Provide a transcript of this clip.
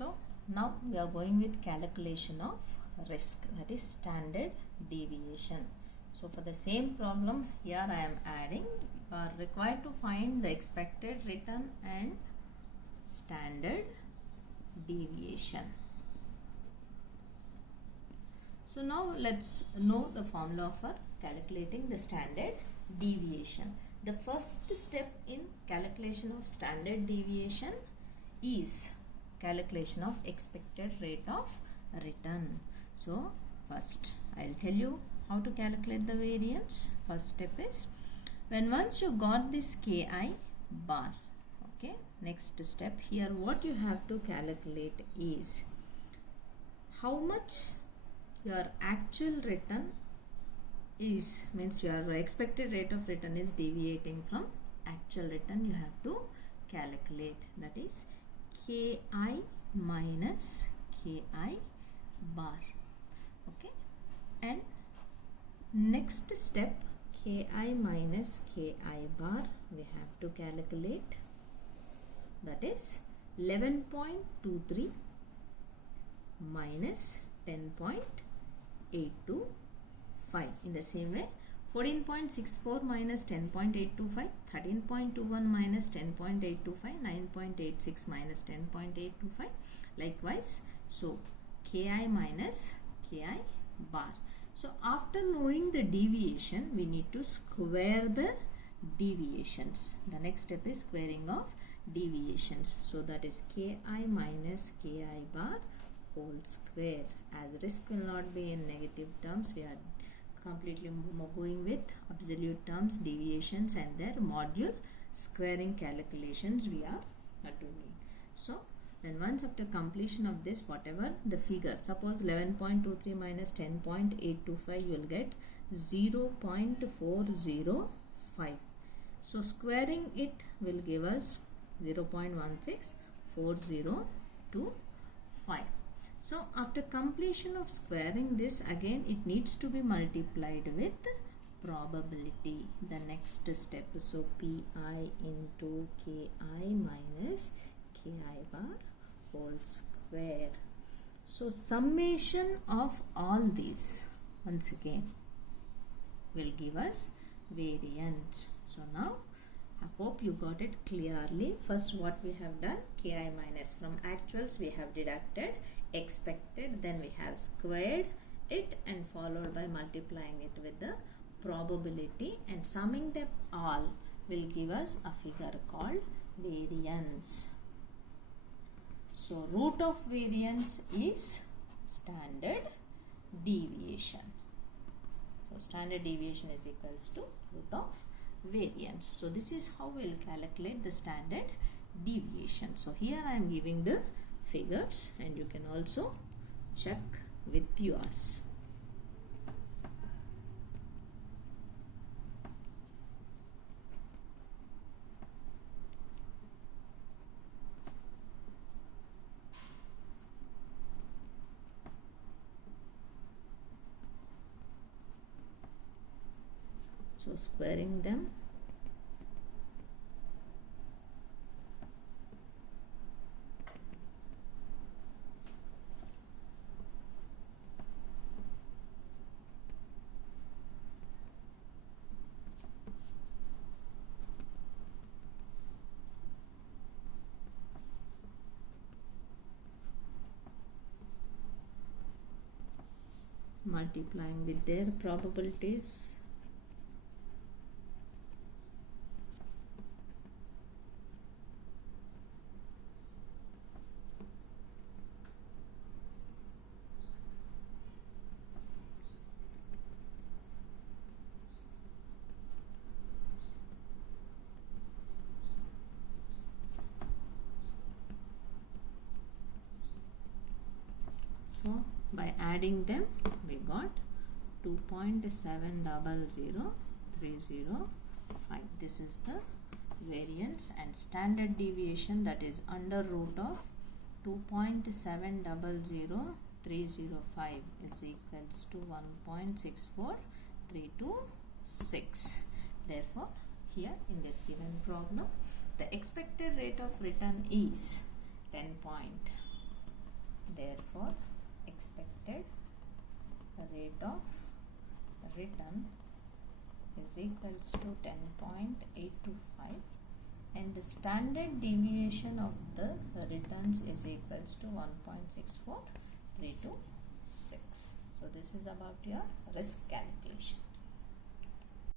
So now we are going with calculation of risk, that is standard deviation. So for the same problem here I am adding, you are required to find the expected return and standard deviation. So now let's know the formula for calculating the standard deviation. The first step in calculation of standard deviation is calculation of expected rate of return. So first I'll tell you how to calculate the variance. First step is, once you got this ki bar, okay, next step here what you have to calculate is how much your actual return is, means your expected rate of return is deviating from actual return. You have to calculate, that is ki minus ki bar. Okay, and next step, ki minus ki bar we have to calculate, that is 11.23 minus 10.825. In the same way, 14.64 minus 10.825, 13.21 minus 10.825, 9.86 minus 10.825. Likewise, so ki minus ki bar. So after knowing the deviation, we need to square the deviations. The next step is squaring of deviations. So that is ki minus ki bar whole square. As risk will not be in negative terms, we are completely going with absolute terms, deviations and their module squaring calculations we are doing. So then once after completion of this, whatever the figure, suppose 11.23 minus 10.825, you will get 0.405. So squaring it will give us 0.164025. So after completion of squaring this, again it needs to be multiplied with probability. The next step, so pi into ki minus ki bar whole square. So summation of all these once again will give us variance. So now I hope you got it clearly. First what we have done, ki minus, from actuals we have deducted expected, then we have squared it and followed by multiplying it with the probability, and summing them all will give us a figure called variance. So root of variance is standard deviation. So standard deviation is equals to root of variance. So this is how we will calculate the standard deviation. So here I am giving the figures and you can also check with yours. So squaring them, multiplying with their probabilities, so by adding them we got 2.700305. This is the variance, and standard deviation, that is under root of 2.700305 is equals to 1.64326. Therefore here in this given problem the expected rate of return is 10.825 Therefore, expected rate of return is equals to 10.825 and the standard deviation of the returns is equals to 1.64326. So this is about your risk calculation.